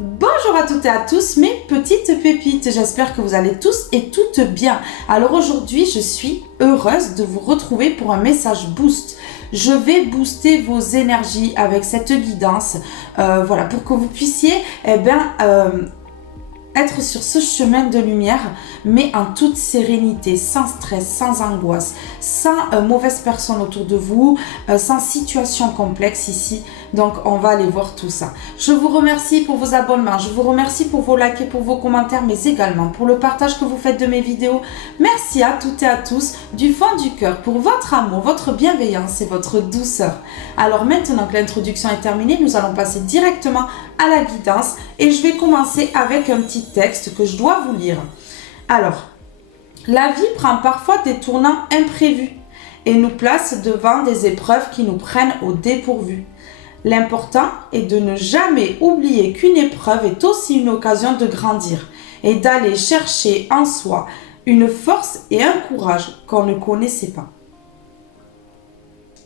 Bonjour à toutes et à tous mes petites pépites, j'espère que vous allez tous et toutes bien. Alors aujourd'hui je suis heureuse de vous retrouver pour un message boost. Je vais booster vos énergies avec cette guidance, voilà, pour que vous puissiez être sur ce chemin de lumière, mais en toute sérénité, sans stress, sans angoisse, sans mauvaise personne autour de vous, sans situation complexe ici. Donc on va aller voir tout ça. Je vous remercie pour vos abonnements, je vous remercie pour vos likes et pour vos commentaires, mais également pour le partage que vous faites de mes vidéos. Merci à toutes et à tous du fond du cœur pour votre amour, votre bienveillance et votre douceur. Alors maintenant que l'introduction est terminée, nous allons passer directement à la guidance et je vais commencer avec un petit texte que je dois vous lire. Alors, la vie prend parfois des tournants imprévus et nous place devant des épreuves qui nous prennent au dépourvu. L'important est de ne jamais oublier qu'une épreuve est aussi une occasion de grandir et d'aller chercher en soi une force et un courage qu'on ne connaissait pas.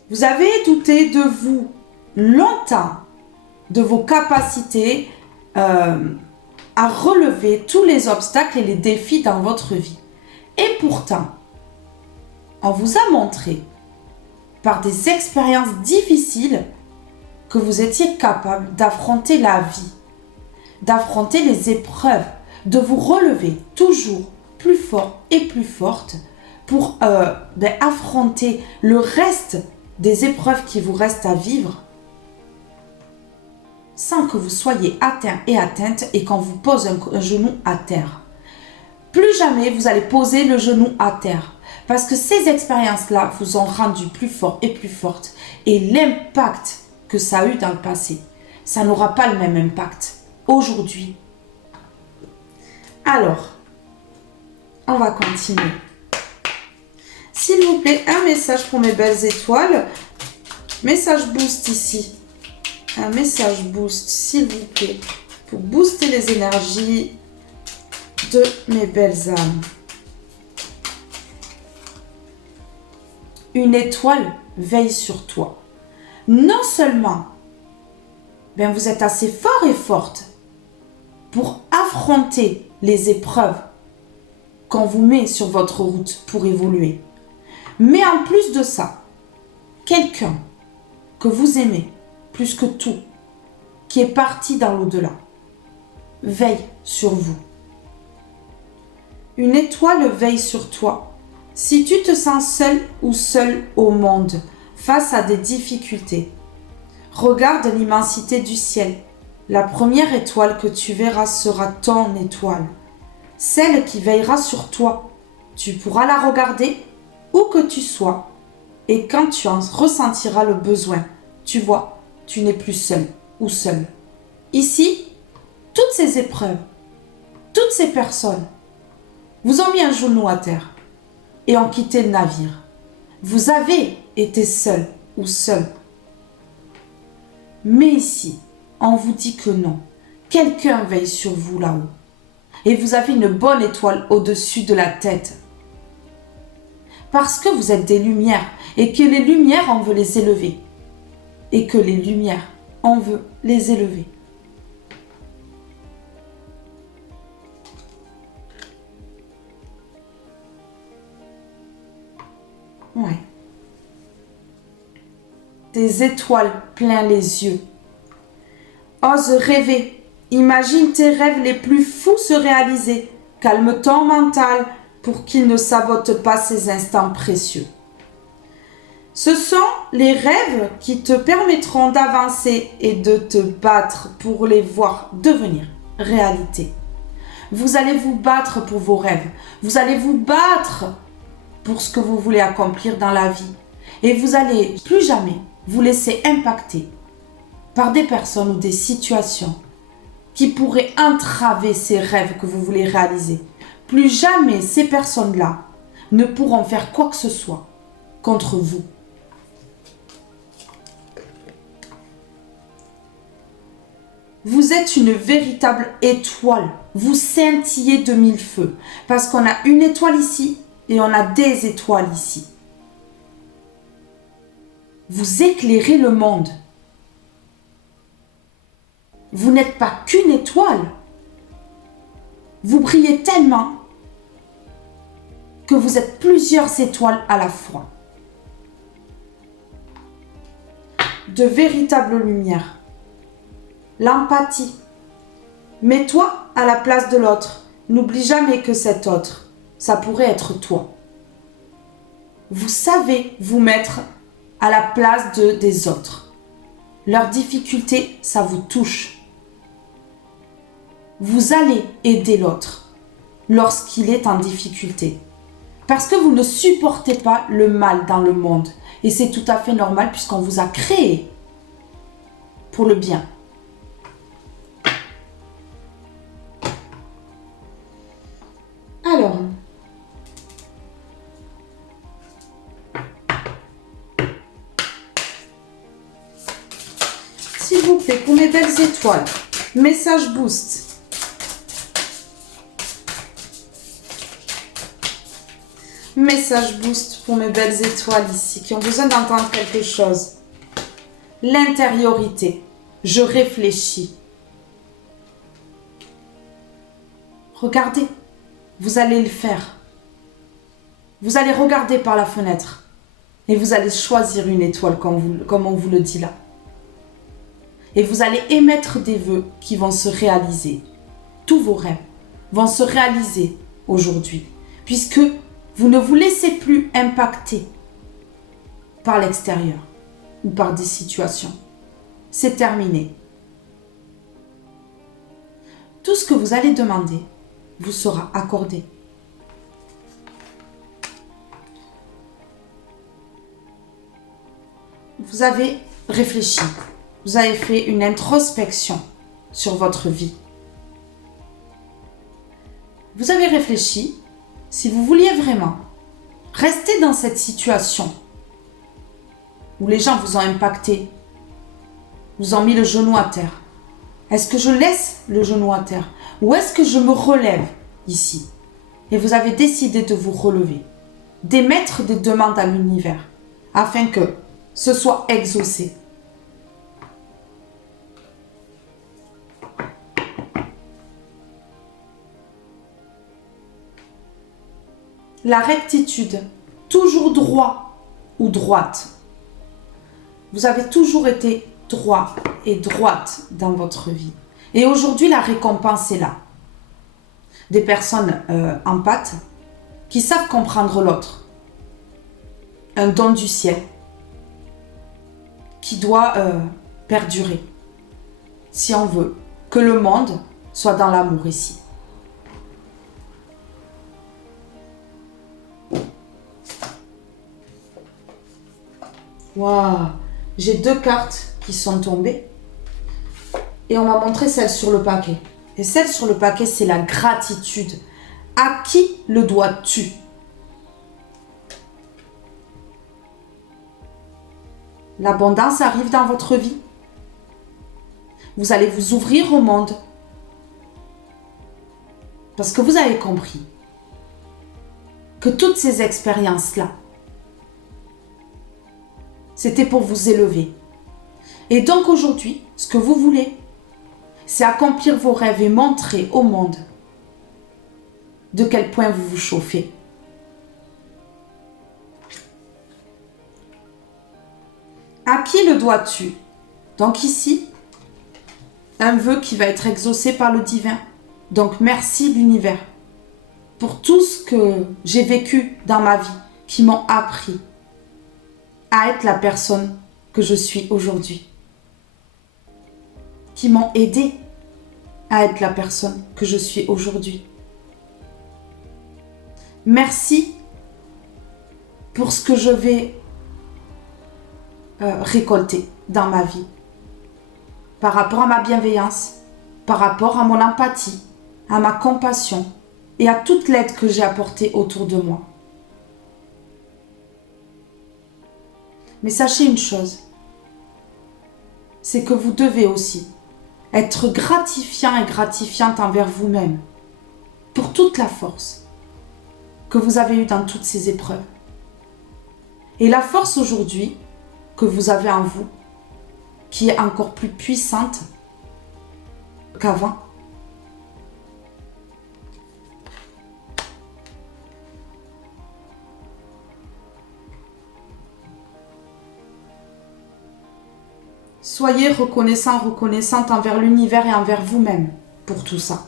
Vous avez douté de vous longtemps, de vos capacités à relever tous les obstacles et les défis dans votre vie. Et pourtant, on vous a montré par des expériences difficiles que vous étiez capable d'affronter la vie, d'affronter les épreuves, de vous relever toujours plus fort et plus forte pour affronter le reste des épreuves qui vous restent à vivre sans que vous soyez atteint et atteinte et qu'on vous pose un genou à terre. Plus jamais vous allez poser le genou à terre parce que ces expériences-là vous ont rendu plus fort et plus forte et l'impact que ça a eu dans le passé, ça n'aura pas le même impact aujourd'hui. Alors, on va continuer. S'il vous plaît, un message pour mes belles étoiles. Message boost ici. Un message boost, s'il vous plaît, pour booster les énergies de mes belles âmes. Une étoile veille sur toi. Non seulement vous êtes assez fort et forte pour affronter les épreuves qu'on vous met sur votre route pour évoluer, mais en plus de ça, quelqu'un que vous aimez plus que tout, qui est parti dans l'au-delà, veille sur vous. Une étoile veille sur toi. Si tu te sens seul ou seul au monde, face à des difficultés, regarde l'immensité du ciel. La première étoile que tu verras sera ton étoile, celle qui veillera sur toi. Tu pourras la regarder où que tu sois et quand tu en ressentiras le besoin, tu vois, tu n'es plus seul ou seul. Ici, toutes ces épreuves, toutes ces personnes vous ont mis un genou à terre et ont quitté le navire. Vous avez été seul ou seul. Mais ici, on vous dit que non. Quelqu'un veille sur vous là-haut. Et vous avez une bonne étoile au-dessus de la tête. Parce que vous êtes des lumières et que les lumières, on veut les élever. Et que les lumières, on veut les élever. Ouais. Des étoiles plein les yeux. Ose rêver. Imagine tes rêves les plus fous se réaliser. Calme ton mental pour qu'il ne sabote pas ces instants précieux. Ce sont les rêves qui te permettront d'avancer et de te battre pour les voir devenir réalité. Vous allez vous battre pour vos rêves. Vous allez vous battre pour ce que vous voulez accomplir dans la vie. Et vous allez plus jamais vous laisser impacter par des personnes ou des situations qui pourraient entraver ces rêves que vous voulez réaliser. Plus jamais ces personnes-là ne pourront faire quoi que ce soit contre vous. Vous êtes une véritable étoile. Vous scintillez de mille feux. Parce qu'on a une étoile ici et on a des étoiles ici. Vous éclairez le monde. Vous n'êtes pas qu'une étoile. Vous brillez tellement que vous êtes plusieurs étoiles à la fois. De véritables lumières. L'empathie. Mets-toi à la place de l'autre. N'oublie jamais que cet autre, ça pourrait être toi. Vous savez vous mettre à la place des autres. Leurs difficultés, ça vous touche. Vous allez aider l'autre lorsqu'il est en difficulté. Parce que vous ne supportez pas le mal dans le monde. Et c'est tout à fait normal puisqu'on vous a créé pour le bien. Alors, s'il vous plaît, pour mes belles étoiles, message boost. Message boost pour mes belles étoiles ici, qui ont besoin d'entendre quelque chose. L'intériorité. Je réfléchis. Regardez, vous allez le faire. Vous allez regarder par la fenêtre et vous allez choisir une étoile comme on vous le dit là. Et vous allez émettre des vœux qui vont se réaliser. Tous vos rêves vont se réaliser aujourd'hui, puisque vous ne vous laissez plus impacter par l'extérieur ou par des situations. C'est terminé. Tout ce que vous allez demander vous sera accordé. Vous avez réfléchi, vous avez fait une introspection sur votre vie. Vous avez réfléchi. Si vous vouliez vraiment rester dans cette situation où les gens vous ont impacté, vous ont mis le genou à terre, est-ce que je laisse le genou à terre ou est-ce que je me relève ici? Et vous avez décidé de vous relever, d'émettre des demandes à l'univers afin que ce soit exaucé. La rectitude, toujours droit ou droite. Vous avez toujours été droit et droite dans votre vie. Et aujourd'hui, la récompense est là. Des personnes empathes qui savent comprendre l'autre. Un don du ciel qui doit perdurer si on veut que le monde soit dans l'amour ici. Waouh, j'ai 2 cartes qui sont tombées et on m'a montré celle sur le paquet. Et celle sur le paquet, c'est la gratitude. À qui le dois-tu? L'abondance arrive dans votre vie. Vous allez vous ouvrir au monde parce que vous avez compris que toutes ces expériences-là, c'était pour vous élever. Et donc aujourd'hui, ce que vous voulez, c'est accomplir vos rêves et montrer au monde de quel point vous vous chauffez. À qui le dois-tu? Donc ici, un vœu qui va être exaucé par le divin. Donc merci l'univers pour tout ce que j'ai vécu dans ma vie, qui m'ont appris à être la personne que je suis aujourd'hui, qui m'ont aidé à être la personne que je suis aujourd'hui. Merci pour ce que je vais récolter dans ma vie, par rapport à ma bienveillance, par rapport à mon empathie, à ma compassion et à toute l'aide que j'ai apportée autour de moi. Mais sachez une chose, c'est que vous devez aussi être gratifiant et gratifiante envers vous-même pour toute la force que vous avez eue dans toutes ces épreuves. Et la force aujourd'hui que vous avez en vous, qui est encore plus puissante, qu'avant. Soyez reconnaissant, reconnaissante envers l'univers et envers vous-même pour tout ça.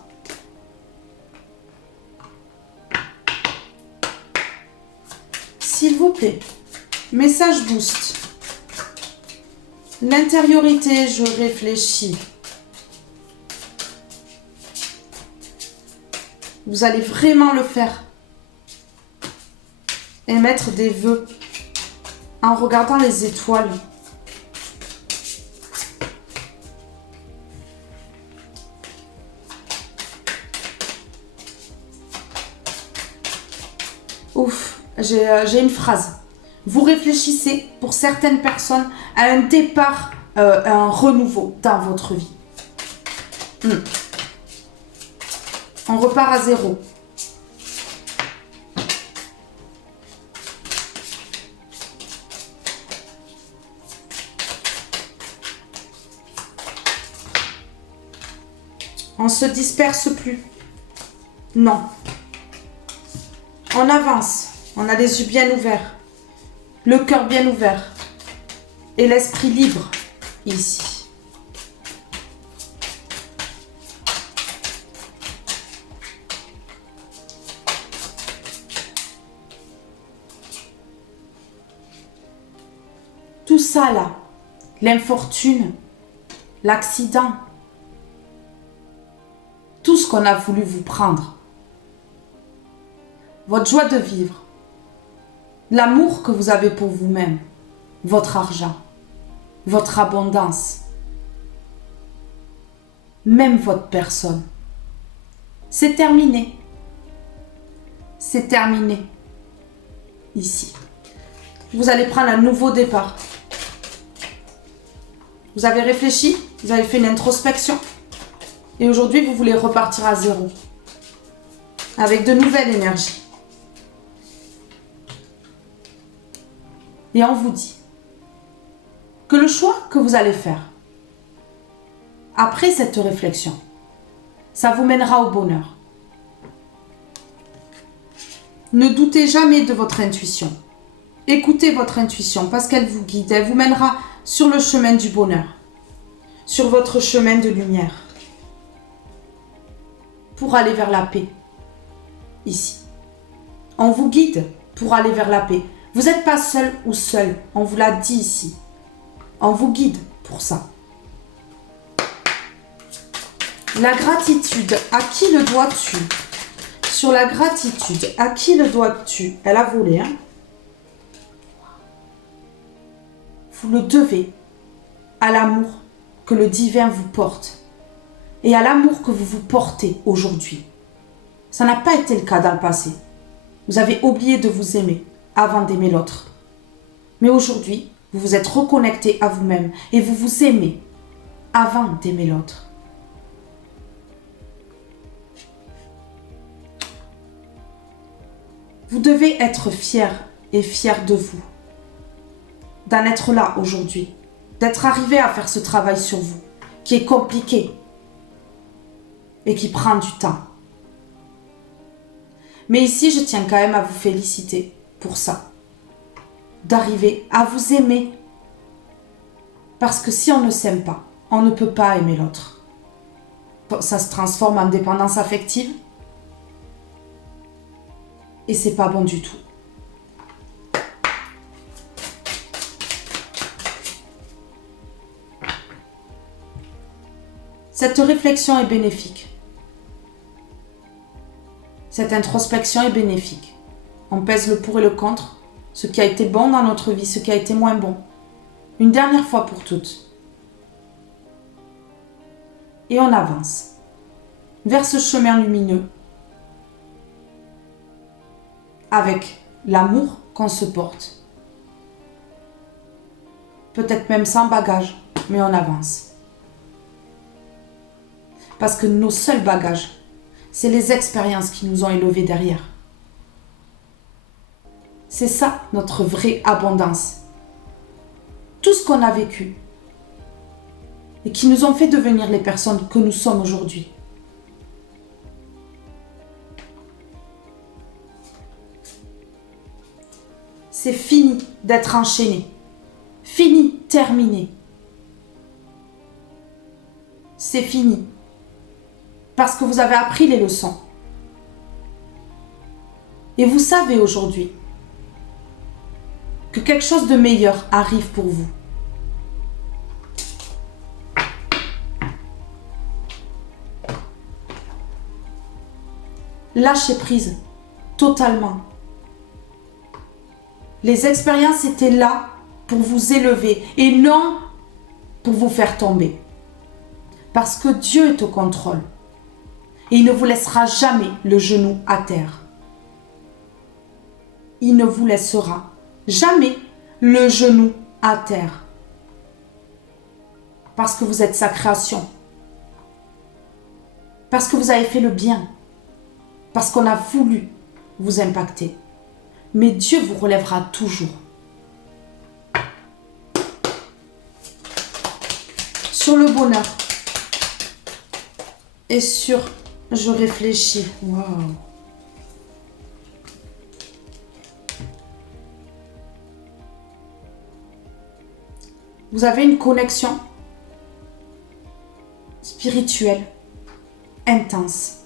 S'il vous plaît, message boost. L'intériorité, je réfléchis. Vous allez vraiment le faire. Émettre des vœux en regardant les étoiles. Ouf, j'ai une phrase. Vous réfléchissez, pour certaines personnes, à un départ, un renouveau dans votre vie. On repart à zéro. On se disperse plus. Non. On avance. On a les yeux bien ouverts. Le cœur bien ouvert. Et l'esprit libre ici. Tout ça là, l'infortune, l'accident, tout ce qu'on a voulu vous prendre, votre joie de vivre, l'amour que vous avez pour vous-même, votre argent, votre abondance, même votre personne. C'est terminé. C'est terminé. Ici. Vous allez prendre un nouveau départ. Vous avez réfléchi, vous avez fait une introspection et aujourd'hui vous voulez repartir à zéro avec de nouvelles énergies. Et on vous dit que le choix que vous allez faire après cette réflexion, ça vous mènera au bonheur. Ne doutez jamais de votre intuition. Écoutez votre intuition parce qu'elle vous guide, elle vous mènera sur le chemin du bonheur, sur votre chemin de lumière, pour aller vers la paix, ici. On vous guide pour aller vers la paix. Vous n'êtes pas seul ou seul, on vous l'a dit ici. On vous guide pour ça. La gratitude, à qui le dois-tu? Sur la gratitude, à qui le dois-tu? Elle a volé, hein? Vous le devez à l'amour que le divin vous porte et à l'amour que vous vous portez aujourd'hui. Ça n'a pas été le cas dans le passé. Vous avez oublié de vous aimer avant d'aimer l'autre. Mais aujourd'hui, vous vous êtes reconnecté à vous-même et vous vous aimez avant d'aimer l'autre. Vous devez être fier et fier de vous, d'en être là aujourd'hui, d'être arrivé à faire ce travail sur vous, qui est compliqué et qui prend du temps. Mais ici, je tiens quand même à vous féliciter pour ça, d'arriver à vous aimer. Parce que si on ne s'aime pas, on ne peut pas aimer l'autre. Ça se transforme en dépendance affective et c'est pas bon du tout. Cette réflexion est bénéfique. Cette introspection est bénéfique. On pèse le pour et le contre, ce qui a été bon dans notre vie, ce qui a été moins bon. Une dernière fois pour toutes. Et on avance vers ce chemin lumineux avec l'amour qu'on se porte. Peut-être même sans bagage, mais on avance. Parce que nos seuls bagages, c'est les expériences qui nous ont élevés derrière. C'est ça notre vraie abondance. Tout ce qu'on a vécu, et qui nous ont fait devenir les personnes que nous sommes aujourd'hui. C'est fini d'être enchaîné. Fini, terminé. C'est fini. Parce que vous avez appris les leçons. Et vous savez aujourd'hui que quelque chose de meilleur arrive pour vous. Lâchez prise, totalement. Les expériences étaient là pour vous élever et non pour vous faire tomber. Parce que Dieu est au contrôle et il ne vous laissera jamais le genou à terre. Il ne vous laissera jamais le genou à terre. Parce que vous êtes sa création. Parce que vous avez fait le bien. Parce qu'on a voulu vous impacter. Mais Dieu vous relèvera toujours. Sur le bonheur. Et sur je réfléchis. Waouh. Vous avez une connexion spirituelle intense.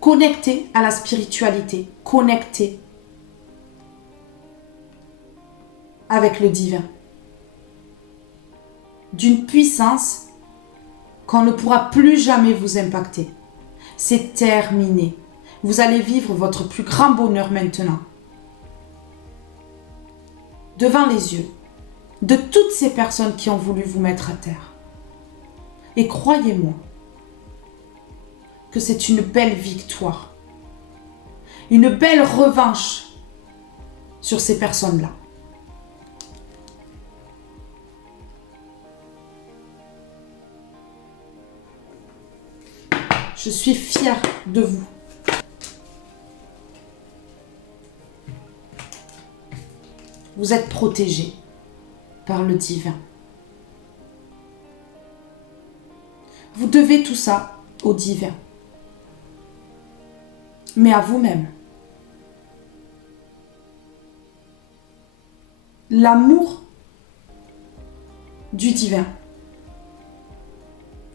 Connecté à la spiritualité. Connecté avec le divin. D'une puissance qu'on ne pourra plus jamais vous impacter. C'est terminé. Vous allez vivre votre plus grand bonheur maintenant. Devant les yeux de toutes ces personnes qui ont voulu vous mettre à terre. Et croyez-moi que c'est une belle victoire. Une belle revanche sur ces personnes-là. Je suis fière de vous. Vous êtes protégés par le divin. Vous devez tout ça au divin. Mais à vous-même. L'amour du divin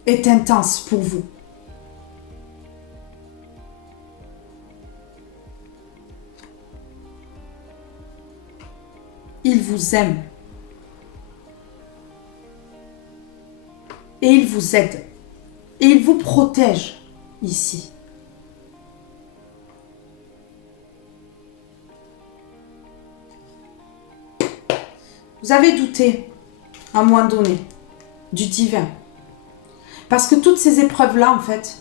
est intense pour vous. Il vous aime. Et il vous aide. Et il vous protège ici. Vous avez douté, à un moment donné, du divin. Parce que toutes ces épreuves-là, en fait,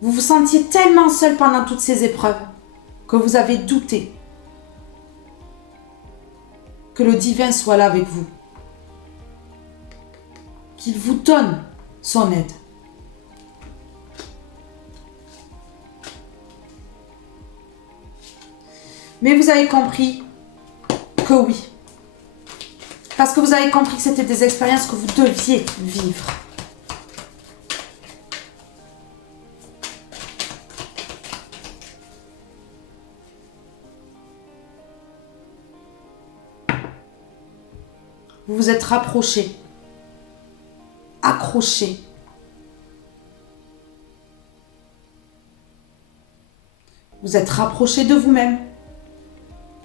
vous vous sentiez tellement seul pendant toutes ces épreuves que vous avez douté que le divin soit là avec vous. Qu'il vous donne son aide. Mais vous avez compris que oui. Parce que vous avez compris que c'était des expériences que vous deviez vivre. Vous vous êtes rapprochés, accrochés. Vous êtes rapprochés de vous-même.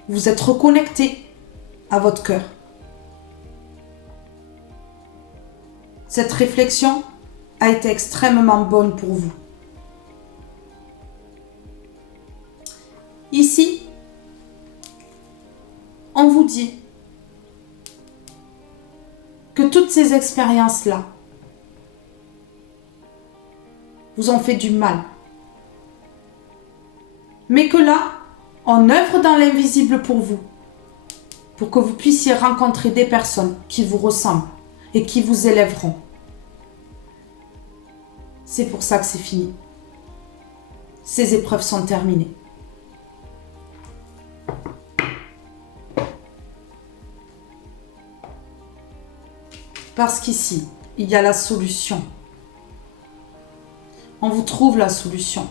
Vous êtes reconnectés à votre cœur. Cette réflexion a été extrêmement bonne pour vous. Ici, on vous dit que toutes ces expériences-là vous ont fait du mal. Mais que là, on œuvre dans l'invisible pour vous, pour que vous puissiez rencontrer des personnes qui vous ressemblent et qui vous élèveront. C'est pour ça que c'est fini. Ces épreuves sont terminées. Parce qu'ici, il y a la solution. On vous trouve la solution.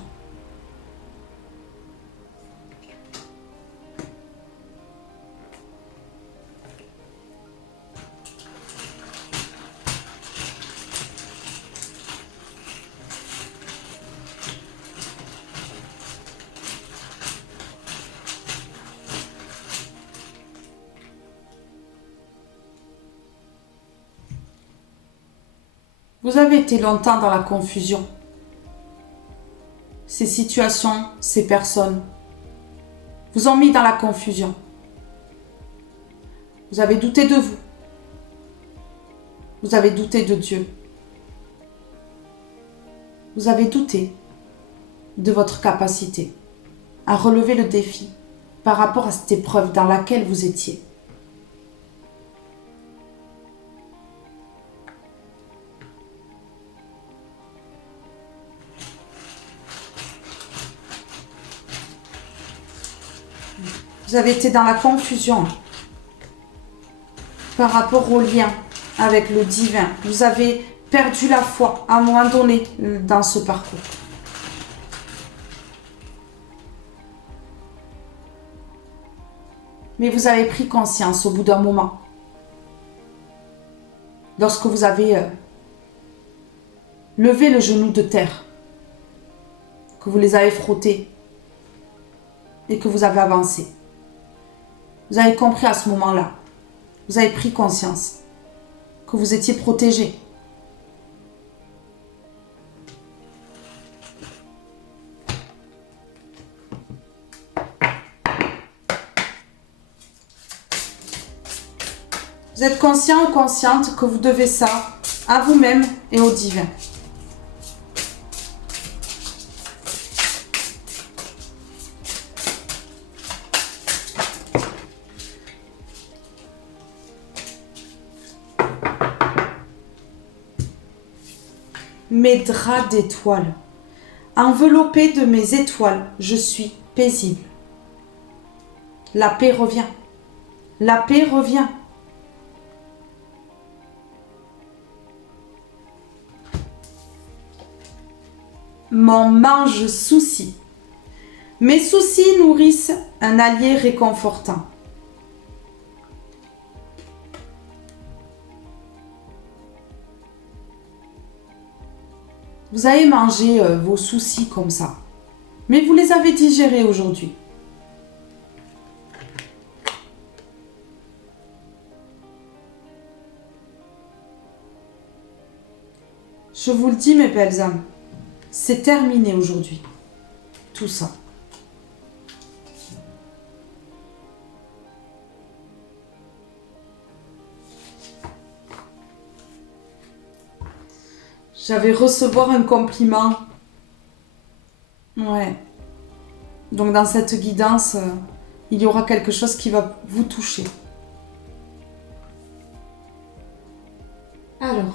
Vous avez été longtemps dans la confusion. Ces situations, ces personnes vous ont mis dans la confusion. Vous avez douté de vous. Vous avez douté de Dieu. Vous avez douté de votre capacité à relever le défi par rapport à cette épreuve dans laquelle vous étiez. Vous avez été dans la confusion par rapport au lien avec le divin. Vous avez perdu la foi à un moment donné dans ce parcours. Mais vous avez pris conscience au bout d'un moment. Lorsque vous avez levé le genou de terre, que vous les avez frottés et que vous avez avancé. Vous avez compris à ce moment-là, vous avez pris conscience que vous étiez protégé. Vous êtes conscient ou consciente que vous devez ça à vous-même et au divin. Mes draps d'étoiles. Enveloppé de mes étoiles, je suis paisible. La paix revient. La paix revient. Mon mange-souci. Mes soucis nourrissent un allié réconfortant. Vous avez mangé vos soucis comme ça, mais vous les avez digérés aujourd'hui. Je vous le dis, mes belles âmes, c'est terminé aujourd'hui. Tout ça. J'avais recevoir un compliment. Ouais. Donc dans cette guidance, il y aura quelque chose qui va vous toucher. Alors.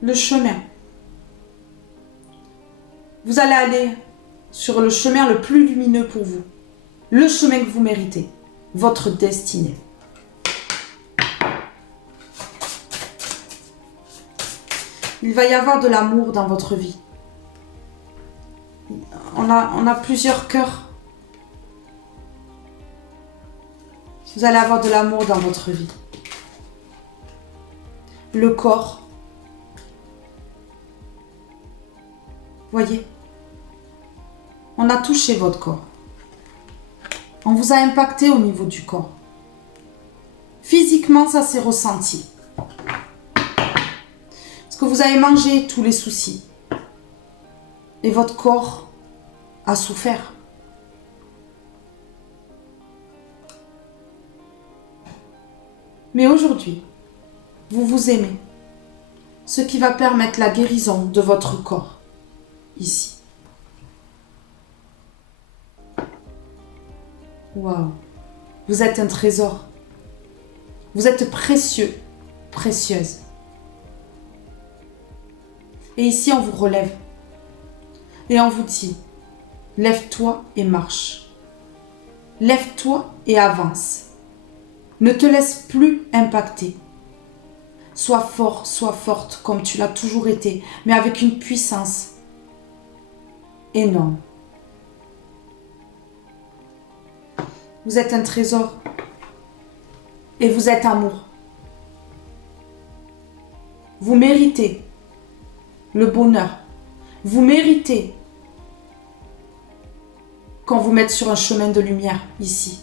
Le chemin. Vous allez aller sur le chemin le plus lumineux pour vous. Le chemin que vous méritez. Votre destinée. Il va y avoir de l'amour dans votre vie. On a plusieurs cœurs. Vous allez avoir de l'amour dans votre vie. Le corps. Voyez, on a touché votre corps. On vous a impacté au niveau du corps. Physiquement, ça s'est ressenti. Parce que vous avez mangé tous les soucis. Et votre corps a souffert. Mais aujourd'hui, vous vous aimez. Ce qui va permettre la guérison de votre corps. Ici. Waouh. Vous êtes un trésor. Vous êtes précieux, précieuse. Et ici, on vous relève. Et on vous dit Lève-toi et marche. Lève-toi et avance. Ne te laisse plus impacter. Sois fort, sois forte comme tu l'as toujours été, mais avec une puissance énorme. Vous êtes un trésor et vous êtes amour. Vous méritez le bonheur. Vous méritez qu'on vous mette sur un chemin de lumière ici.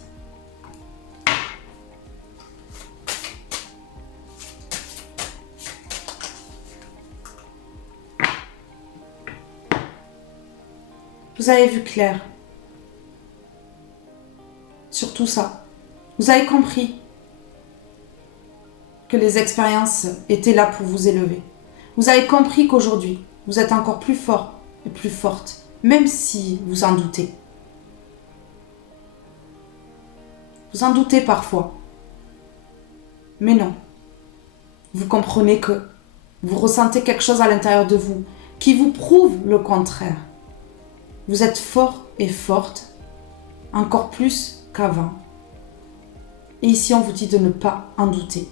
Vous avez vu clair sur tout ça. Vous avez compris que les expériences étaient là pour vous élever. Vous avez compris qu'aujourd'hui, vous êtes encore plus fort et plus forte, même si vous en doutez. Vous en doutez parfois. Mais non. Vous comprenez que vous ressentez quelque chose à l'intérieur de vous qui vous prouve le contraire. Vous êtes fort et forte, encore plus qu'avant. Et ici, on vous dit de ne pas en douter.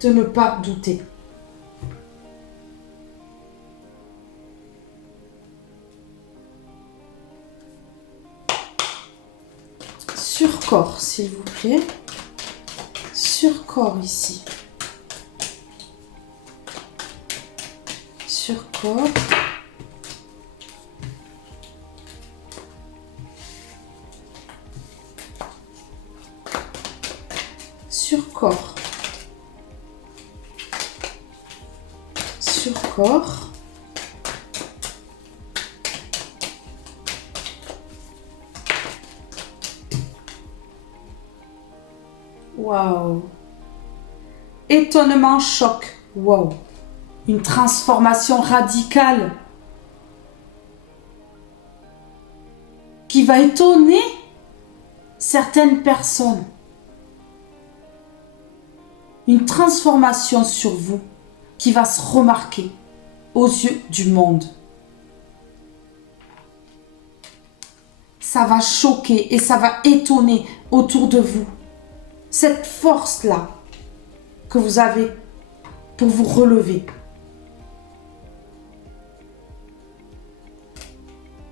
De ne pas douter. Sur corps, s'il vous plaît. Sur corps ici. Sur corps. Sur corps. Sur corps. Waouh. Étonnement, choc. Waouh. Une transformation radicale qui va étonner certaines personnes. Une transformation sur vous qui va se remarquer aux yeux du monde. Ça va choquer et ça va étonner autour de vous. Cette force-là que vous avez pour vous relever.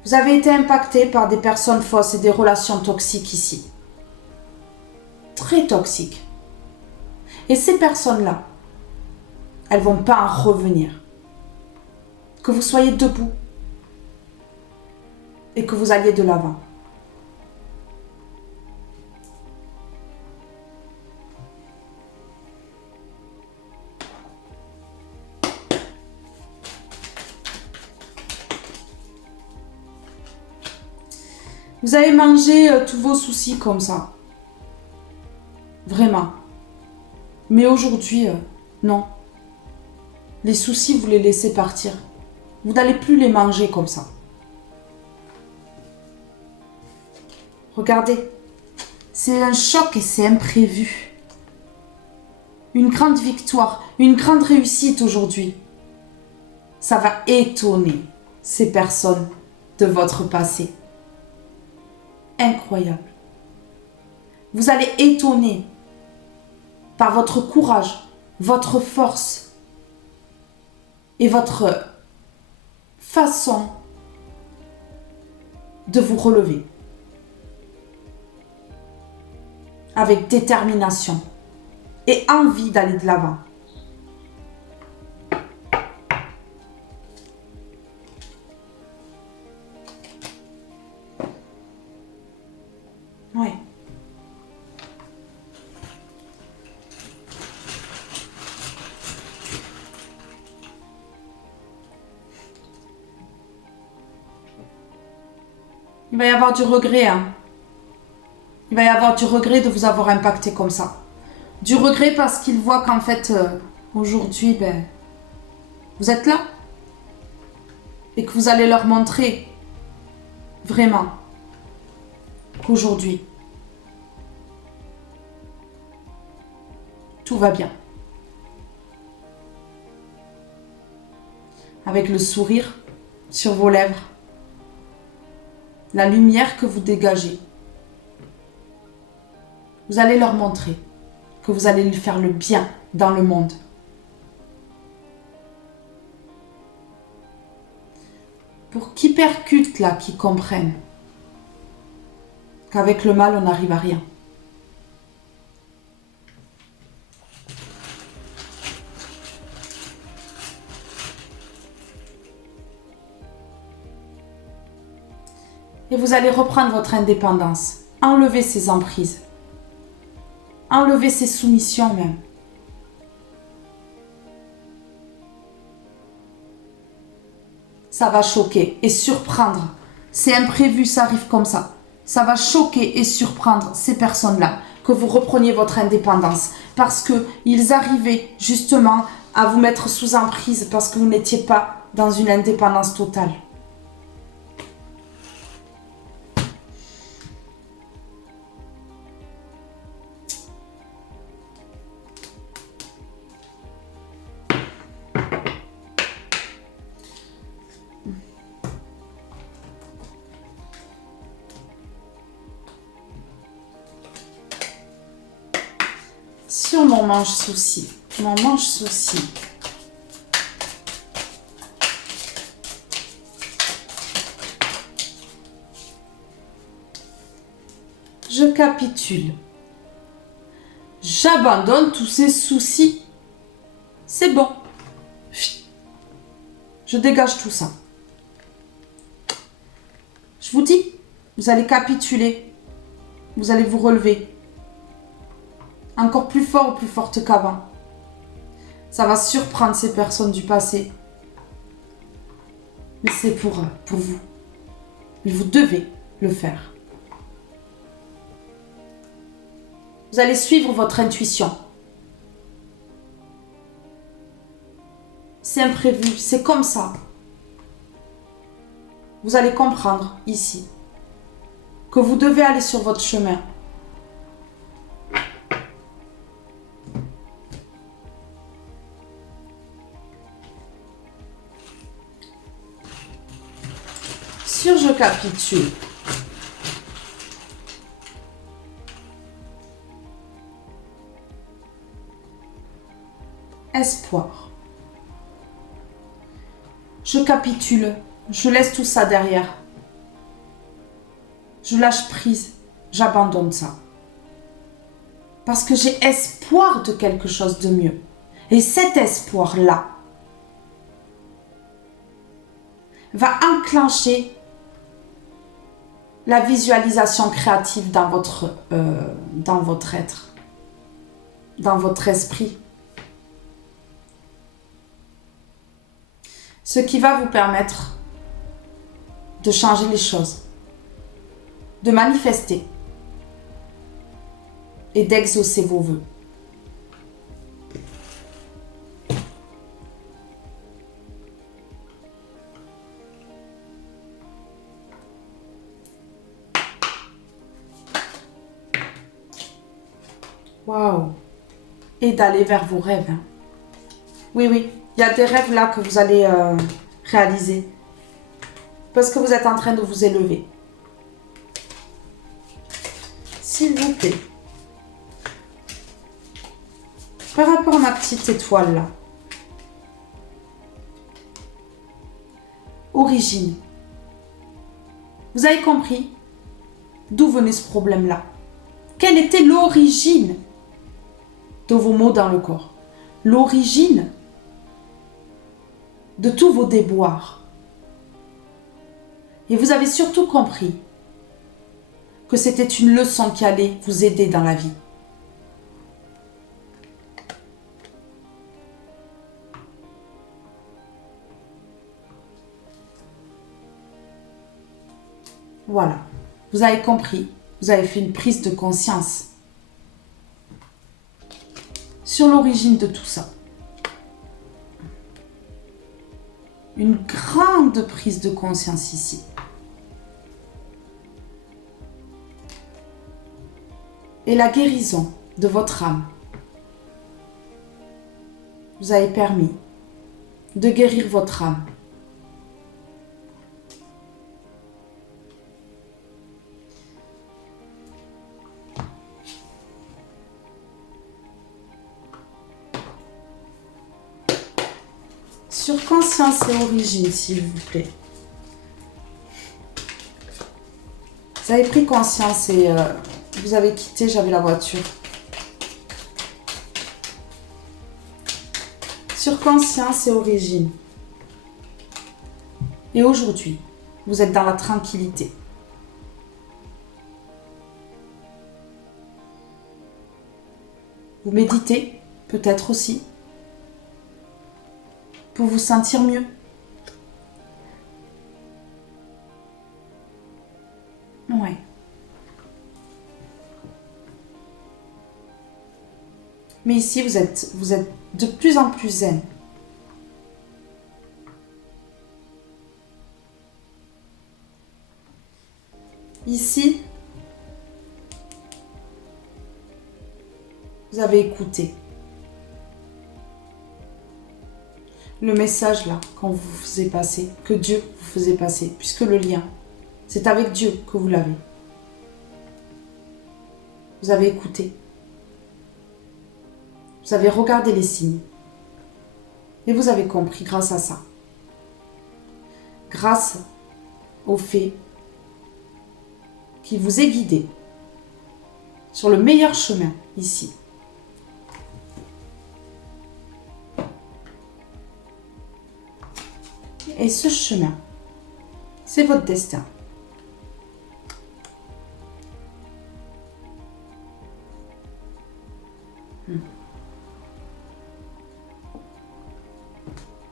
Vous avez été impacté par des personnes fausses et des relations toxiques ici. Très toxiques. Et ces personnes-là, elles ne vont pas en revenir. Que vous soyez debout et que vous alliez de l'avant. Vous avez mangé tous vos soucis comme ça. Vraiment. Mais aujourd'hui, non. Les soucis, vous les laissez partir. Vous n'allez plus les manger comme ça. Regardez. C'est un choc et c'est imprévu. Une grande victoire, une grande réussite aujourd'hui. Ça va étonner ces personnes de votre passé. Incroyable. Vous allez étonner par votre courage, votre force et votre façon de vous relever. Avec détermination et envie d'aller de l'avant. Ouais. Il va y avoir du regret, hein. Il va y avoir du regret de vous avoir impacté comme ça. Du regret parce qu'il voit qu'en fait, aujourd'hui, vous êtes là. Et que vous allez leur montrer vraiment qu'aujourd'hui, tout va bien. Avec le sourire sur vos lèvres. La lumière que vous dégagez. Vous allez leur montrer que vous allez faire le bien dans le monde. Pour qui percute là, qui comprennent qu'avec le mal, on n'arrive à rien. Et vous allez reprendre votre indépendance. Enlevez ces emprises. Enlevez ces soumissions même. Ça va choquer et surprendre. C'est imprévu, ça arrive comme ça. Ça va choquer et surprendre ces personnes-là que vous repreniez votre indépendance parce qu'ils arrivaient justement à vous mettre sous emprise parce que vous n'étiez pas dans une indépendance totale. Sur mon manche souci, je capitule. J'abandonne tous ces soucis. C'est bon. Je dégage tout ça. Je vous dis, vous allez capituler. Vous allez vous relever. Encore plus fort ou plus forte qu'avant. Ça va surprendre ces personnes du passé. Mais c'est pour vous. Mais vous devez le faire. Vous allez suivre votre intuition. C'est imprévu, c'est comme ça. Vous allez comprendre ici que vous devez aller sur votre chemin. Sur je capitule. Espoir. Je capitule. Je laisse tout ça derrière. Je lâche prise. J'abandonne ça. Parce que j'ai espoir de quelque chose de mieux. Et cet espoir-là va enclencher la visualisation créative dans votre être, dans votre esprit. Ce qui va vous permettre de changer les choses, de manifester et d'exaucer vos vœux. Waouh! Et d'aller vers vos rêves. Hein. Oui, oui. Il y a des rêves là que vous allez réaliser. Parce que vous êtes en train de vous élever. S'il vous plaît. Par rapport à ma petite étoile là. Origine. Vous avez compris d'où venait ce problème là? Quelle était l'origine de vos maux dans le corps? L'origine de tous vos déboires. Et vous avez surtout compris que c'était une leçon qui allait vous aider dans la vie. Voilà, vous avez compris, vous avez fait une prise de conscience sur l'origine de tout ça. Une grande prise de conscience ici. Et la guérison de votre âme vous avez permis de guérir votre âme Sur conscience et origine, s'il vous plaît. Vous avez pris conscience et vous avez quitté, j'avais la voiture. Sur conscience et origine. Et aujourd'hui, vous êtes dans la tranquillité. Vous méditez, peut-être aussi, pour vous sentir mieux. Ouais. Mais ici, vous êtes de plus en plus zen. Ici, vous avez écouté le message là qu'on vous faisait passer, que Dieu vous faisait passer, puisque le lien, c'est avec Dieu que vous l'avez. Vous avez écouté. Vous avez regardé les signes. Et vous avez compris grâce à ça. Grâce au fait qui vous est guidé sur le meilleur chemin ici. Et ce chemin, c'est votre destin.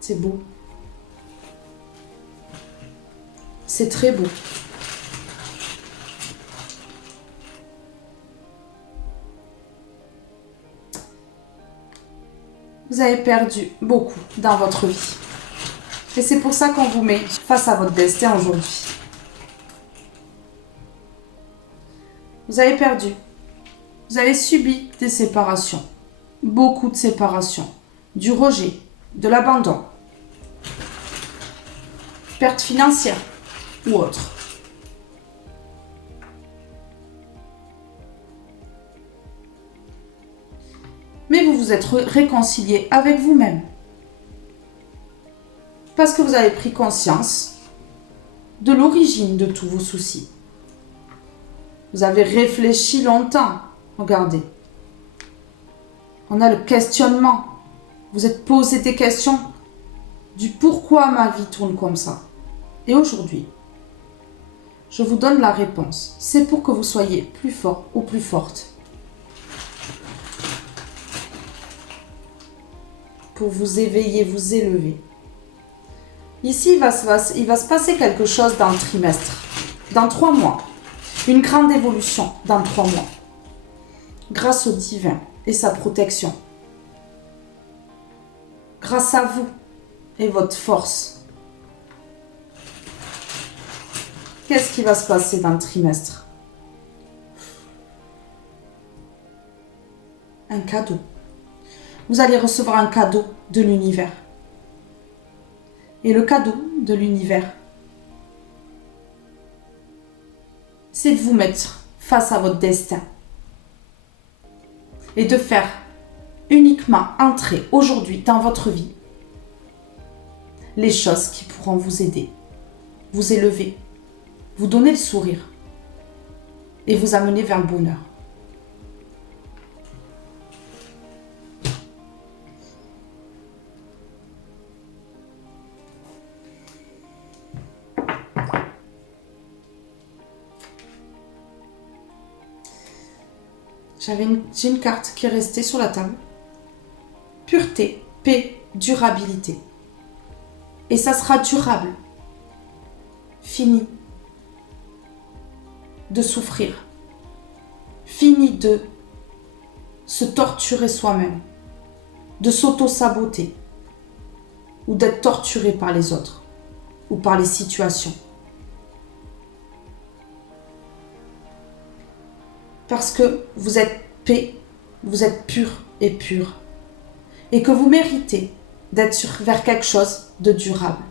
C'est beau. C'est très beau. Vous avez perdu beaucoup dans votre vie. Et c'est pour ça qu'on vous met face à votre destin aujourd'hui. Vous avez perdu. Vous avez subi des séparations. Beaucoup de séparations. Du rejet, de l'abandon. Perte financière ou autre. Mais vous vous êtes réconcilié avec vous-même. Parce que vous avez pris conscience de l'origine de tous vos soucis. Vous avez réfléchi longtemps. Regardez. On a le questionnement. Vous êtes posé des questions du pourquoi ma vie tourne comme ça. Et aujourd'hui, je vous donne la réponse. C'est pour que vous soyez plus fort ou plus forte. Pour vous éveiller, vous élever. Ici, il va se passer quelque chose dans le trimestre, dans 3 mois. Une grande évolution dans 3 mois. Grâce au divin et sa protection. Grâce à vous et votre force. Qu'est-ce qui va se passer dans le trimestre? Un cadeau. Vous allez recevoir un cadeau de l'univers. Et le cadeau de l'univers, c'est de vous mettre face à votre destin. Et de faire uniquement entrer aujourd'hui dans votre vie les choses qui pourront vous aider, vous élever, vous donner le sourire et vous amener vers le bonheur. J'ai une carte qui est restée sur la table. Pureté, paix, durabilité. Et ça sera durable. Fini de souffrir. Fini de se torturer soi-même. De s'auto-saboter. Ou d'être torturé par les autres. Ou par les situations. Parce que vous êtes paix, vous êtes pur et pure. Et que vous méritez d'être vers quelque chose de durable.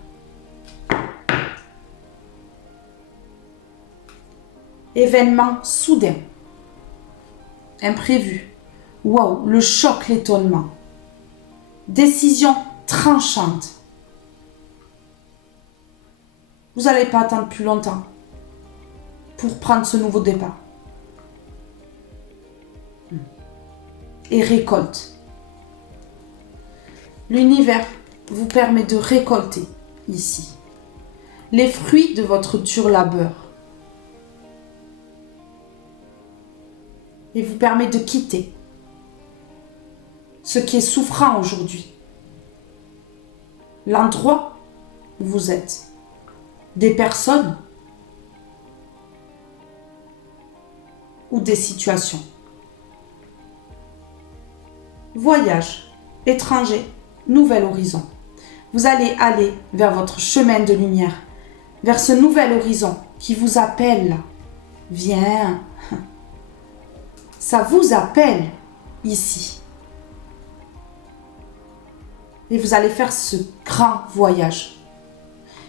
Événement soudain. Imprévu. Waouh, le choc, l'étonnement. Décision tranchante. Vous n'allez pas attendre plus longtemps pour prendre ce nouveau départ. Et récolte. L'univers vous permet de récolter ici les fruits de votre dur labeur. Et vous permet de quitter ce qui est souffrant aujourd'hui. L'endroit où vous êtes. Des personnes ou des situations. Voyage, étranger, nouvel horizon. Vous allez aller vers votre chemin de lumière, vers ce nouvel horizon qui vous appelle. Viens. Ça vous appelle ici. Et vous allez faire ce grand voyage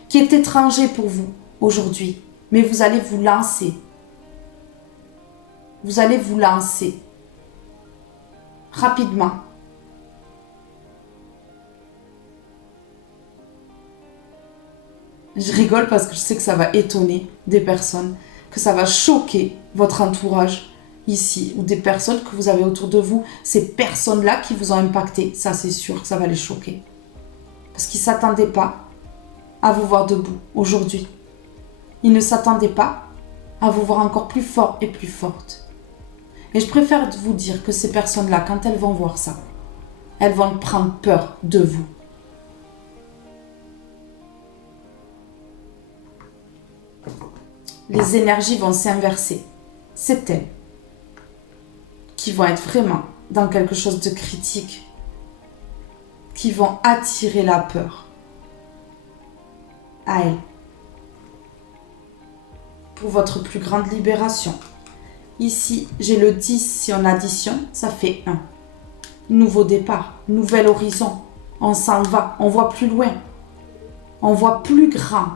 qui est étranger pour vous aujourd'hui, mais vous allez vous lancer. Vous allez vous lancer rapidement. Je rigole parce que je sais que ça va étonner des personnes, que ça va choquer votre entourage ici, ou des personnes que vous avez autour de vous, ces personnes-là qui vous ont impacté, ça c'est sûr que ça va les choquer. Parce qu'ils ne s'attendaient pas à vous voir debout aujourd'hui. Ils ne s'attendaient pas à vous voir encore plus fort et plus forte. Et je préfère vous dire que ces personnes-là, quand elles vont voir ça, elles vont prendre peur de vous. Les énergies vont s'inverser. C'est elles qui vont être vraiment dans quelque chose de critique, qui vont attirer la peur à elles. Pour votre plus grande libération. Ici, j'ai le 10, si on additionne, ça fait 1. Nouveau départ, nouvel horizon. On s'en va, on voit plus loin. On voit plus grand.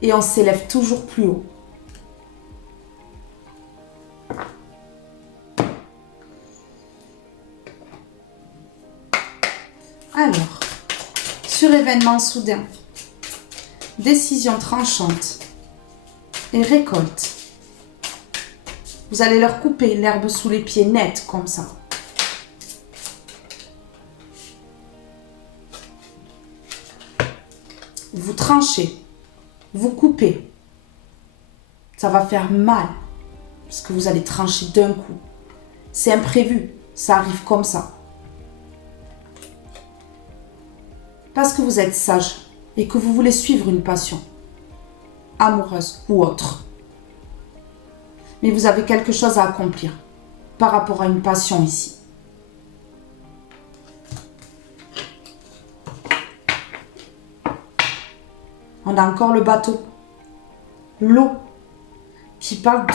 Et on s'élève toujours plus haut. Alors, sur événement soudain, décision tranchante et récolte. Vous allez leur couper l'herbe sous les pieds net comme ça. Vous tranchez, vous coupez. Ça va faire mal parce que vous allez trancher d'un coup. C'est imprévu, ça arrive comme ça. Parce que vous êtes sage et que vous voulez suivre une passion, amoureuse ou autre. Mais vous avez quelque chose à accomplir par rapport à une passion ici. On a encore le bateau, l'eau, qui parle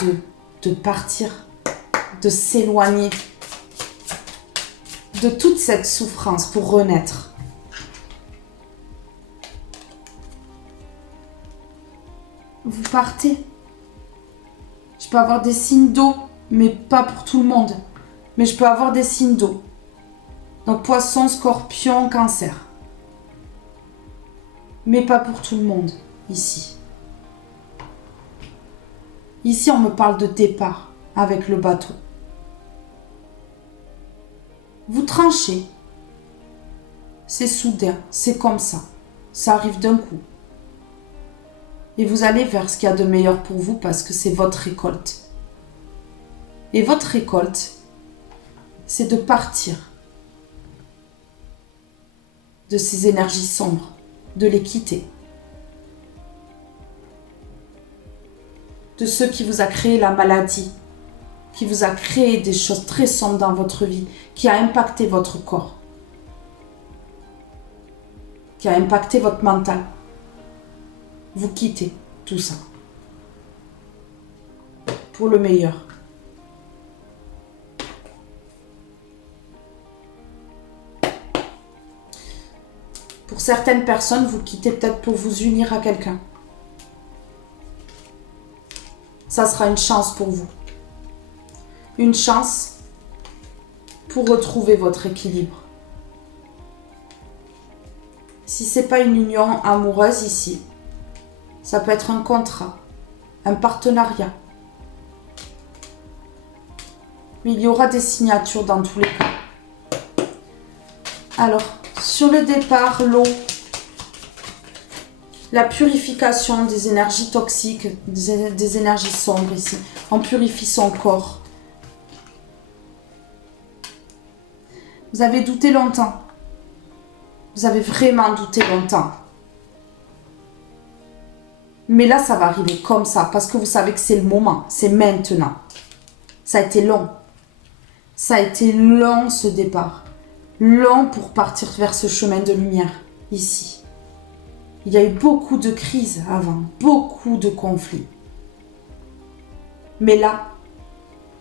de partir, de s'éloigner de toute cette souffrance pour renaître. Vous partez. Je peux avoir des signes d'eau, mais pas pour tout le monde. Mais je peux avoir des signes d'eau. Donc poisson, scorpion, cancer. Mais pas pour tout le monde, ici. Ici, on me parle de départ avec le bateau. Vous tranchez. C'est soudain, c'est comme ça. Ça arrive d'un coup. Et vous allez vers ce qu'il y a de meilleur pour vous parce que c'est votre récolte. Et votre récolte, c'est de partir de ces énergies sombres, de les quitter. De ce qui vous a créé la maladie, qui vous a créé des choses très sombres dans votre vie, qui a impacté votre corps, qui a impacté votre mental. Vous quittez tout ça pour le meilleur. Pour certaines personnes, vous quittez peut-être pour vous unir à quelqu'un. Ça sera une chance pour vous. Une chance pour retrouver votre équilibre. Si ce n'est pas une union amoureuse ici, ça peut être un contrat, un partenariat. Mais il y aura des signatures dans tous les cas. Alors, sur le départ, l'eau, la purification des énergies toxiques, des énergies sombres ici. On purifie son corps. Vous avez douté longtemps. Vous avez vraiment douté longtemps. Mais là, ça va arriver comme ça, parce que vous savez que c'est le moment, c'est maintenant. Ça a été long. Ça a été long ce départ. Long pour partir vers ce chemin de lumière, ici. Il y a eu beaucoup de crises avant, beaucoup de conflits. Mais là,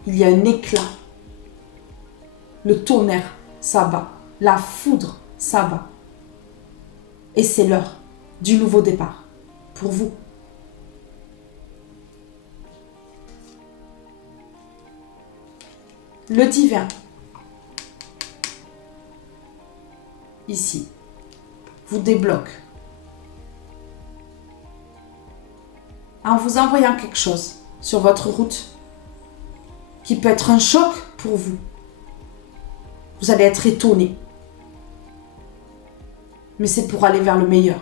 il y a un éclat. Le tonnerre s'abat, la foudre s'abat. Et c'est l'heure du nouveau départ, pour vous. Le divin, ici, vous débloque. En vous envoyant quelque chose sur votre route qui peut être un choc pour vous. Vous allez être étonné. Mais c'est pour aller vers le meilleur.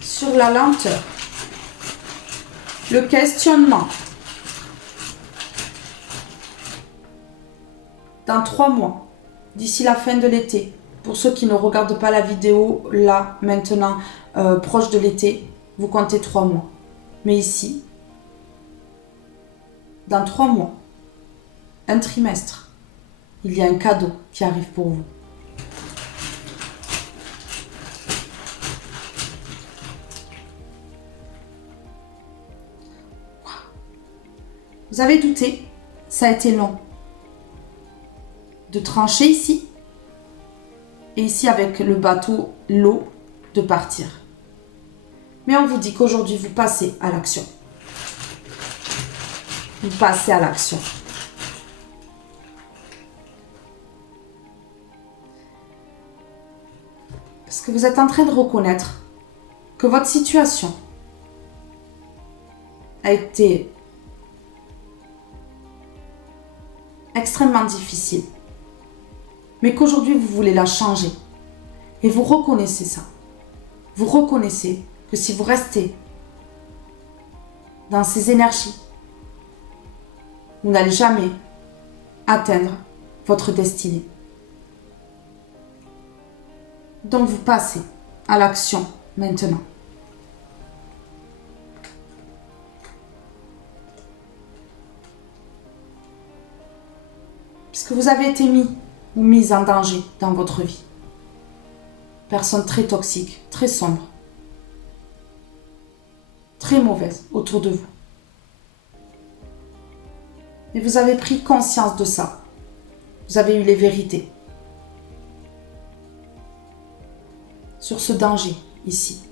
Sur la lenteur, le questionnement. Dans 3 mois, d'ici la fin de l'été, pour ceux qui ne regardent pas la vidéo là, maintenant, proche de l'été, vous comptez 3 mois. Mais ici, dans 3 mois, un trimestre, il y a un cadeau qui arrive pour vous. Vous avez douté, ça a été long. De trancher ici, et ici avec le bateau, l'eau, de partir. Mais on vous dit qu'aujourd'hui, vous passez à l'action. Vous passez à l'action. Parce que vous êtes en train de reconnaître que votre situation a été extrêmement difficile, mais qu'aujourd'hui vous voulez la changer. Et vous reconnaissez ça. Vous reconnaissez que si vous restez dans ces énergies, vous n'allez jamais atteindre votre destinée. Donc vous passez à l'action maintenant. Puisque vous avez été mis ou mise en danger dans votre vie. Personne très toxique, très sombre, très mauvaise autour de vous. Et vous avez pris conscience de ça. Vous avez eu les vérités sur ce danger ici.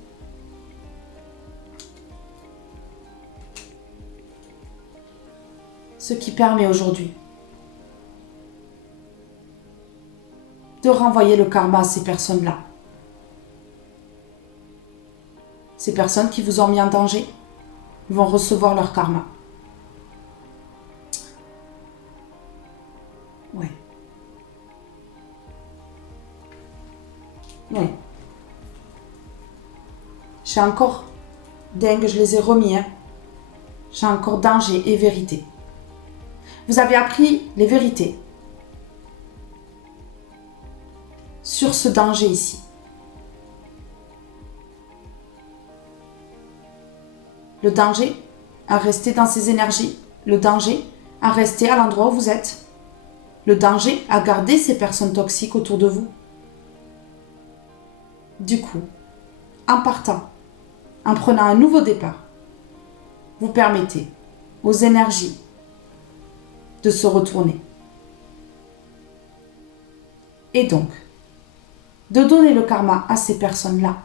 Ce qui permet aujourd'hui de renvoyer le karma à ces personnes-là. Ces personnes qui vous ont mis en danger vont recevoir leur karma. Ouais. Ouais. J'ai encore dingue, je les ai remis. J'ai encore danger et vérité. Vous avez appris les vérités sur ce danger ici. Le danger à rester dans ces énergies. Le danger à rester à l'endroit où vous êtes. Le danger à garder ces personnes toxiques autour de vous. Du coup, en partant, en prenant un nouveau départ, vous permettez aux énergies de se retourner. Et donc, de donner le karma à ces personnes-là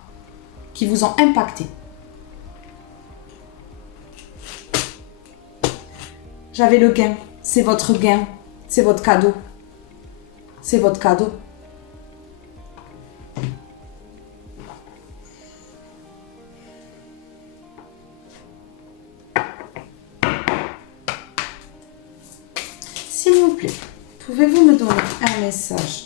qui vous ont impacté. J'avais le gain. C'est votre gain. C'est votre cadeau. C'est votre cadeau. S'il vous plaît, pouvez-vous me donner un message?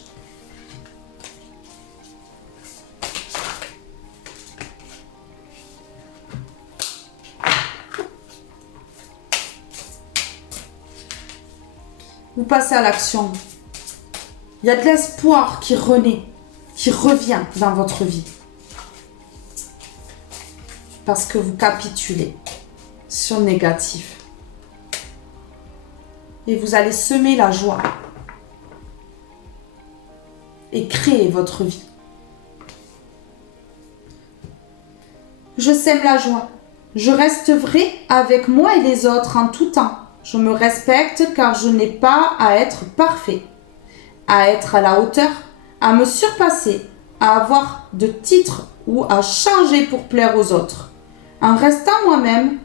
Vous passez à l'action. Il y a de l'espoir qui renaît, qui revient dans votre vie. Parce que vous capitulez sur le négatif. Et vous allez semer la joie. Et créer votre vie. Je sème la joie. Je reste vrai avec moi et les autres en tout temps. Je me respecte car je n'ai pas à être parfait, à être à la hauteur, à me surpasser, à avoir de titres ou à changer pour plaire aux autres. En restant moi-même,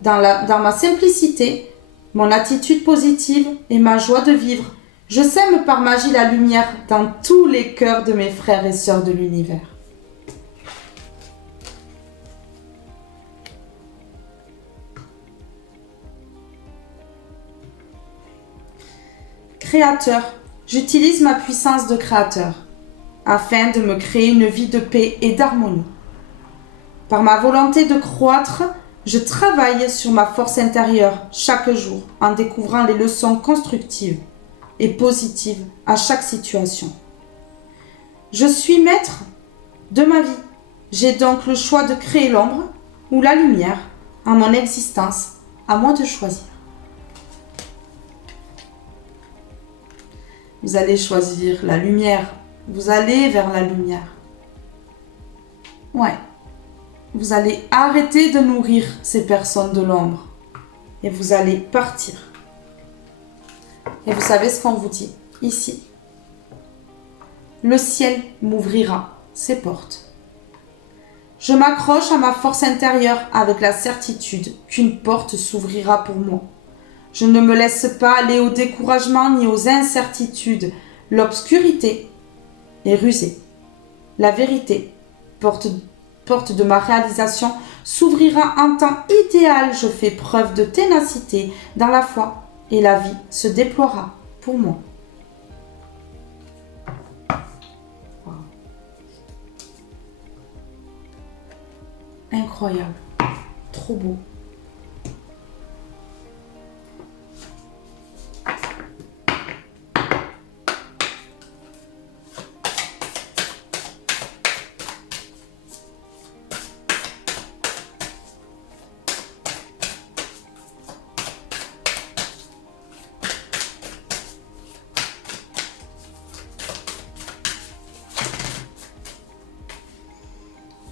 dans ma simplicité, mon attitude positive et ma joie de vivre, je sème par magie la lumière dans tous les cœurs de mes frères et sœurs de l'univers. Créateur, j'utilise ma puissance de créateur afin de me créer une vie de paix et d'harmonie. Par ma volonté de croître, je travaille sur ma force intérieure chaque jour en découvrant les leçons constructives et positives à chaque situation. Je suis maître de ma vie. J'ai donc le choix de créer l'ombre ou la lumière en mon existence, à moi de choisir. Vous allez choisir la lumière. Vous allez vers la lumière. Ouais. Vous allez arrêter de nourrir ces personnes de l'ombre. Et vous allez partir. Et vous savez ce qu'on vous dit ici. Le ciel m'ouvrira ses portes. Je m'accroche à ma force intérieure avec la certitude qu'une porte s'ouvrira pour moi. Je ne me laisse pas aller au découragement ni aux incertitudes. L'obscurité est rusée. La vérité, porte de ma réalisation, s'ouvrira en temps idéal. Je fais preuve de ténacité dans la foi et la vie se déploiera pour moi. Wow. Incroyable. Trop beau.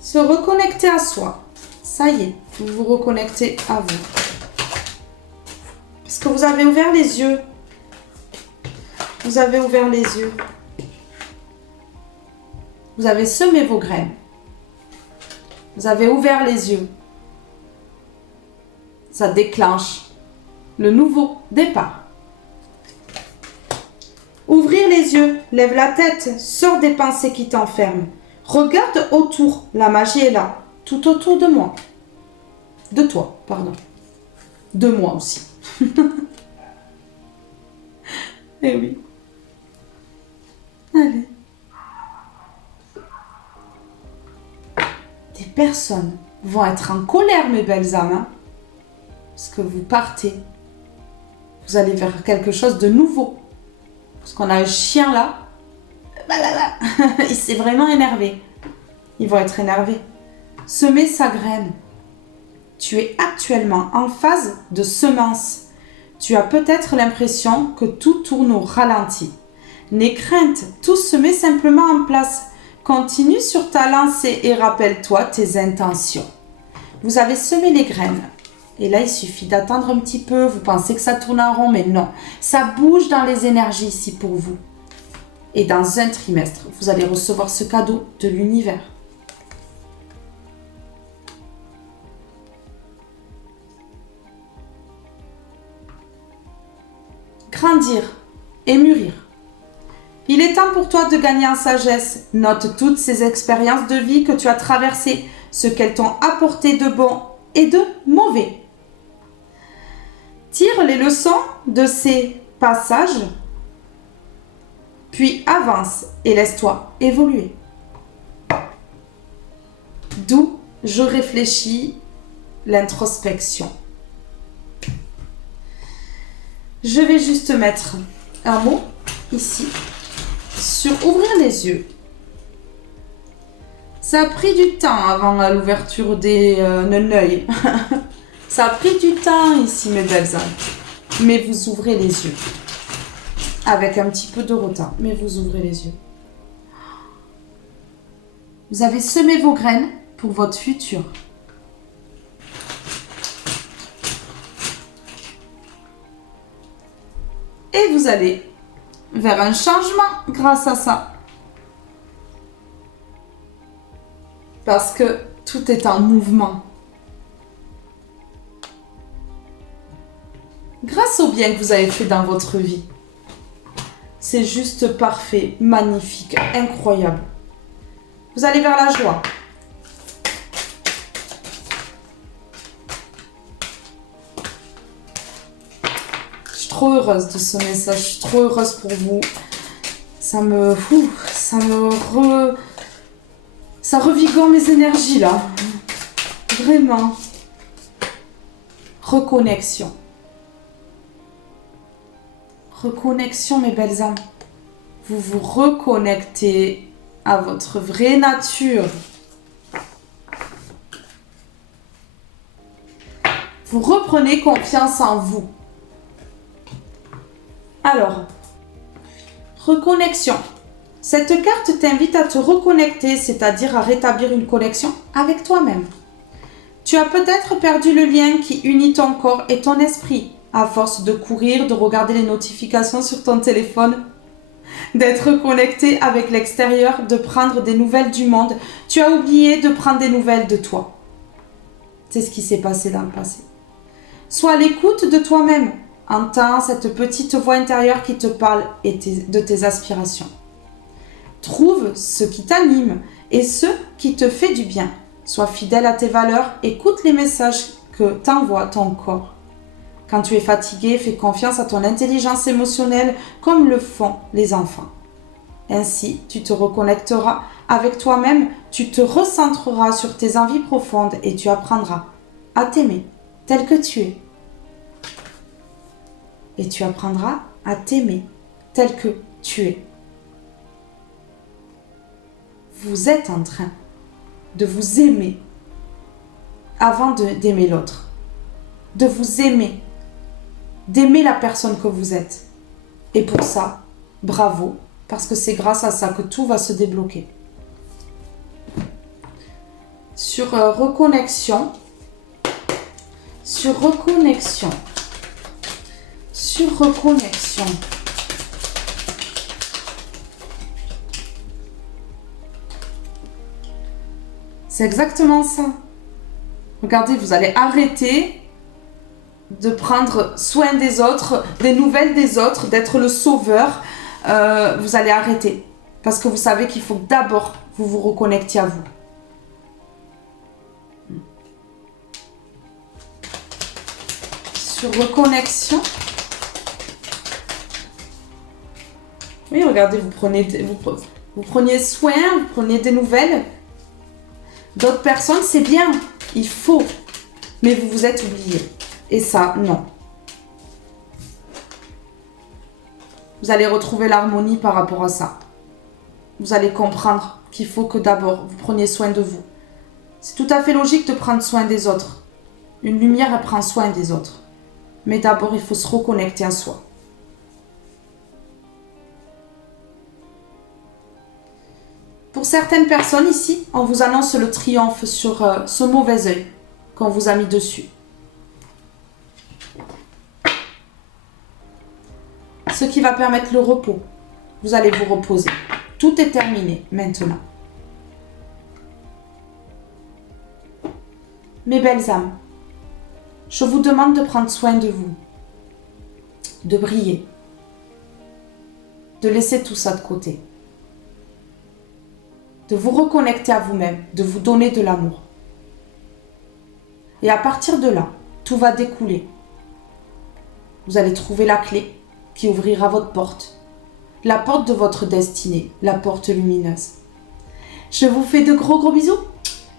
Se reconnecter à soi. Ça y est, vous vous reconnectez à vous. Parce que vous avez ouvert les yeux. Vous avez ouvert les yeux. Vous avez semé vos graines. Vous avez ouvert les yeux. Ça déclenche le nouveau départ. Ouvrir les yeux, lève la tête, sors des pensées qui t'enferment. Regarde autour, la magie est là, tout autour de moi. De toi, pardon. De moi aussi. Eh oui. Allez. Des personnes vont être en colère, mes belles âmes. Hein, parce que vous partez. Vous allez vers quelque chose de nouveau. Parce qu'on a un chien là. Il s'est vraiment énervé. Ils vont être énervés. Semer sa graine. Tu es actuellement en phase de semence. Tu as peut-être l'impression que tout tourne au ralenti. N'aie crainte, tout se met simplement en place. Continue sur ta lancée et rappelle-toi tes intentions. Vous avez semé les graines. Et là, il suffit d'attendre un petit peu. Vous pensez que ça tourne en rond, mais non. Ça bouge dans les énergies ici pour vous. Et dans un trimestre, vous allez recevoir ce cadeau de l'univers. et mûrir. Il est temps pour toi de gagner en sagesse. Note toutes ces expériences de vie que tu as traversées, ce qu'elles t'ont apporté de bon et de mauvais. Tire les leçons de ces passages, puis avance et laisse-toi évoluer. D'où je réfléchis l'introspection. Je vais juste mettre un mot ici sur ouvrir les yeux. Ça a pris du temps avant l'ouverture d'un œil. Ça a pris du temps ici, mes belles âmes. Mais vous ouvrez les yeux. Avec un petit peu de retard, mais vous ouvrez les yeux. Vous avez semé vos graines pour votre futur. Et vous allez vers un changement grâce à ça. Parce que tout est en mouvement. Grâce au bien que vous avez fait dans votre vie. C'est juste parfait, magnifique, incroyable. Vous allez vers la joie. Je suis trop heureuse de ce message, je suis trop heureuse pour vous. Ça revigore mes énergies là. Vraiment. Reconnexion. Reconnexion, mes belles âmes. Vous vous reconnectez à votre vraie nature. Vous reprenez confiance en vous. Alors, reconnexion. Cette carte t'invite à te reconnecter, c'est-à-dire à rétablir une connexion avec toi-même. Tu as peut-être perdu le lien qui unit ton corps et ton esprit, à force de courir, de regarder les notifications sur ton téléphone, d'être connecté avec l'extérieur, de prendre des nouvelles du monde. Tu as oublié de prendre des nouvelles de toi. C'est ce qui s'est passé dans le passé. Sois à l'écoute de toi-même. Entends cette petite voix intérieure qui te parle de tes aspirations. Trouve ce qui t'anime et ce qui te fait du bien. Sois fidèle à tes valeurs, écoute les messages que t'envoie ton corps. Quand tu es fatigué, fais confiance à ton intelligence émotionnelle comme le font les enfants. Ainsi, tu te reconnecteras avec toi-même, tu te recentreras sur tes envies profondes et tu apprendras à t'aimer tel que tu es. Et tu apprendras à t'aimer tel que tu es. Vous êtes en train de vous aimer avant d'aimer l'autre. De vous aimer. D'aimer la personne que vous êtes. Et pour ça, bravo, parce que c'est grâce à ça que tout va se débloquer. Sur reconnexion. C'est exactement ça. Regardez, vous allez arrêter de prendre soin des autres, des nouvelles des autres, d'être le sauveur. Vous allez arrêter. Parce que vous savez qu'il faut d'abord vous vous reconnectiez à vous. Sur reconnexion. Oui, regardez, vous preniez soin, vous preniez des nouvelles d'autres personnes, c'est bien, il faut. Mais vous vous êtes oublié. Et ça, non. Vous allez retrouver l'harmonie par rapport à ça. Vous allez comprendre qu'il faut que d'abord, vous preniez soin de vous. C'est tout à fait logique de prendre soin des autres. Une lumière, elle prend soin des autres. Mais d'abord, il faut se reconnecter à soi. Pour certaines personnes ici, on vous annonce le triomphe sur ce mauvais œil qu'on vous a mis dessus. Ce qui va permettre le repos. Vous allez vous reposer. Tout est terminé maintenant. Mes belles âmes, je vous demande de prendre soin de vous, de briller. de laisser tout ça de côté. De vous reconnecter à vous-même, de vous donner de l'amour. Et à partir de là, tout va découler. Vous allez trouver la clé qui ouvrira votre porte. La porte de votre destinée, la porte lumineuse. Je vous fais de gros gros bisous.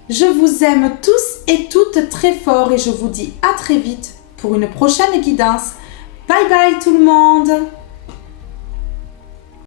Je vous aime tous et toutes très fort et je vous dis à très vite pour une prochaine guidance. Bye bye tout le monde!